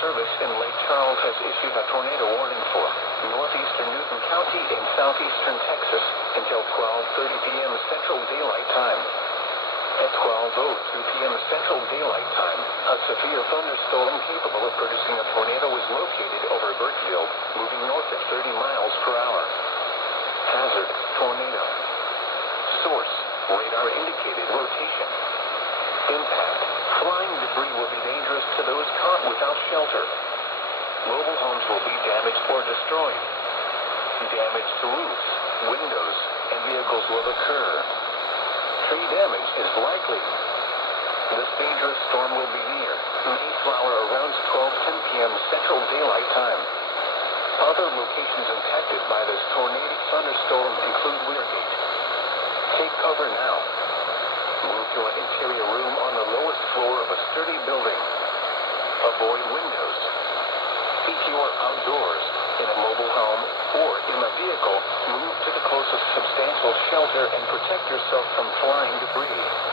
Service in Lake Charles has issued a tornado warning for northeastern Newton County and southeastern Texas until 12:30 p.m. Central Daylight Time. At 12:02 p.m. Central Daylight Time, a severe thunderstorm capable of producing a tornado was located over Burkeville, moving north at 30 miles per hour. Hazard: tornado. Source: radar indicated rotation. Impact: flying debris will be dangerous to those caught without shelter. Mobile homes will be damaged or destroyed. Damage to roofs, windows, and vehicles will occur. Tree damage is likely. This dangerous storm will be near Mayflower around 12:10 p.m. Central Daylight Time. Other locations impacted by this tornadic thunderstorm include Weirgate. Take cover now. Move to an interior room on the lowest floor of a sturdy building. Avoid windows. If you are outdoors, in a mobile home, or in a vehicle, move to the closest substantial shelter and protect yourself from flying debris.